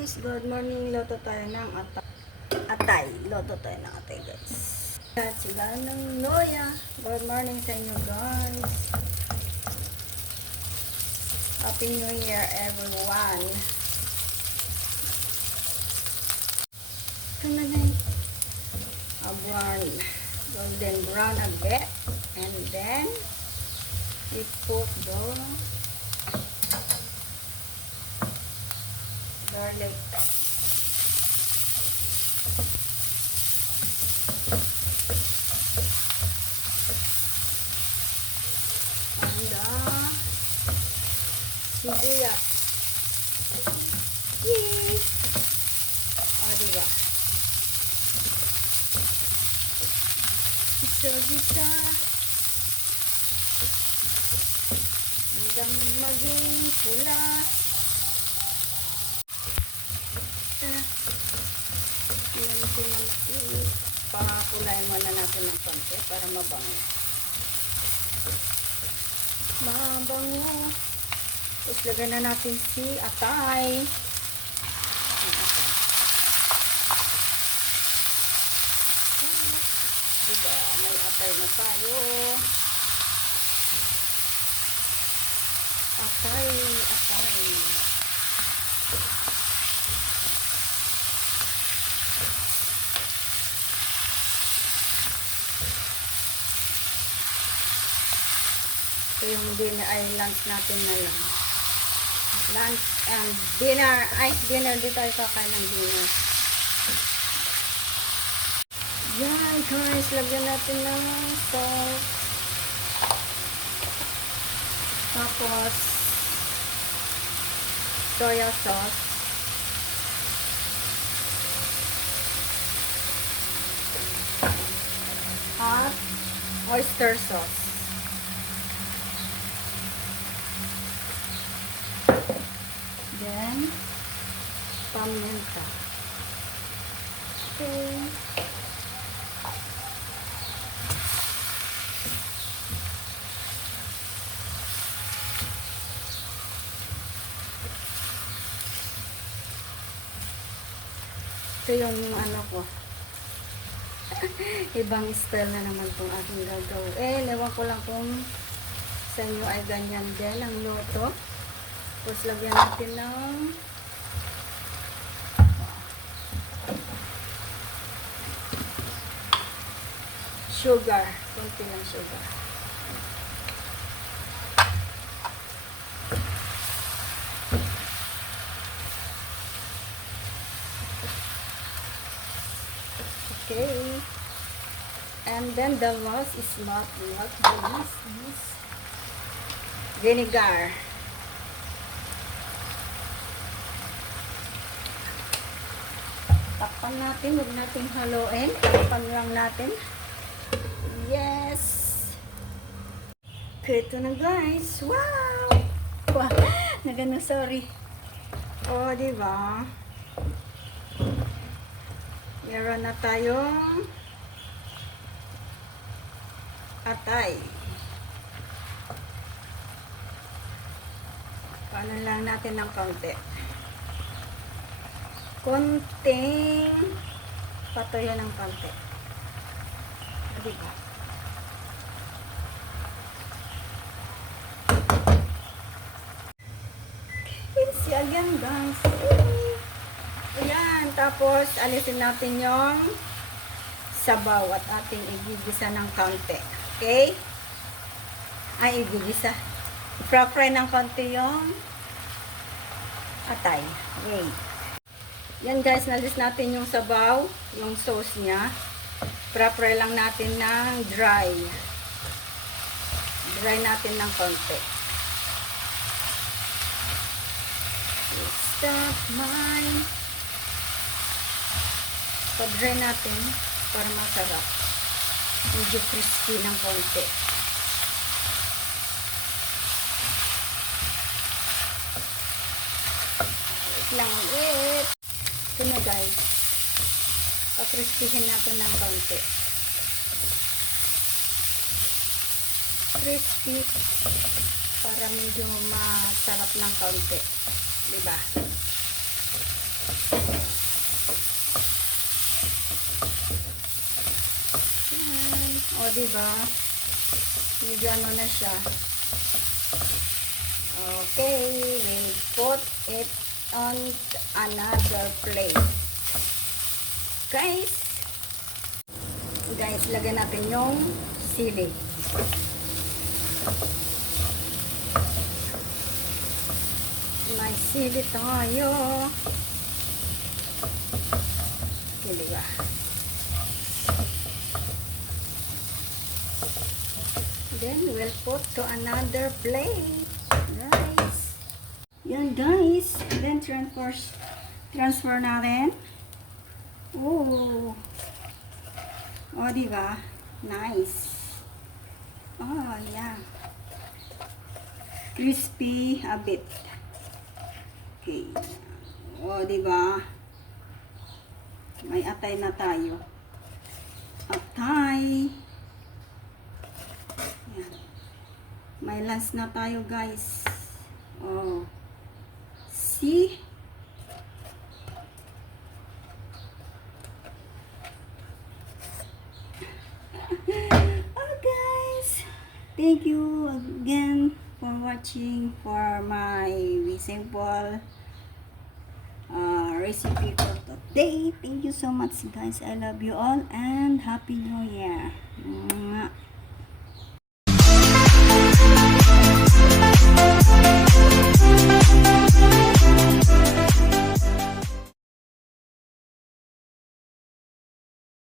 guys, good morning. Loto tayo ng atay. Loto tayo ng atay guys. At sila ng loya. Good morning sa inyo guys. Happy New Year everyone. Ito na yung golden brown a bit. And then we put the garlic. And sibuyas. Yay! O, diba? Isa-isa. Hanggang maging pula. Pakulayin muna natin ng konti para mabango. Tapos lagyan na natin si atay. Diba? May atay na tayo. Atay. Ito yung dinner ay lunch natin ngayon. Lunch and dinner. Ay, dinner. Di tayo kakain ng dinner. Yan guys. Lagyan natin ng salt. Tapos soya sauce. At oyster sauce. Then, paminta. Okay. Ito yung ano ko. Ibang style na naman itong aking gagawin. Ewan ko lang kung sa inyo ay ganyan din ang luto. Tapos lagyan natin ng sugar. Kunti lang sugar. Okay. And then the last is not this is vinegar. Takpan natin, huwag natin haluin. Takpan lang natin. Yes! Okay, ito na guys. Wow! Wow! Nagano, sorry. O, diba? Meron na tayong atay. Paano lang natin ng kaunti. Konting patuyo ng konti. Diba? It's again guys. Ayan. Tapos alisin natin yung sabaw at ating igigisa ng konti. Okay? Ay, igigisa. Fry ng konti yung atay. Okay. Yan guys, nalis natin yung sabaw, yung sauce niya. Fry lang natin ng dry. Dry natin ng konti. Stop mine. Pa-dry natin para masarap. Medyo crispy ng konti. Wait lang, wait. Ito na guys. Pa-crispyhin natin ng konti. Crispy para medyo masarap ng konti. Diba? diba? Medyo ano na siya. Okay, we put it on another plate. Guys, lagyan natin yung sili. May sili tayo. Sili ba? Then, we'll put to another plate. Guys. Yan, guys. Then, transfer natin. Oh. Oh, diba? Nice. Oh, yeah. Crispy a bit. Okay. Oh, diba? May atay na tayo. Atay. Yan. May lance na tayo, guys. Oh. See? Oh, guys. Thank you again for watching for my simple recipe for today. Thank you so much, guys. I love you all and Happy New Year.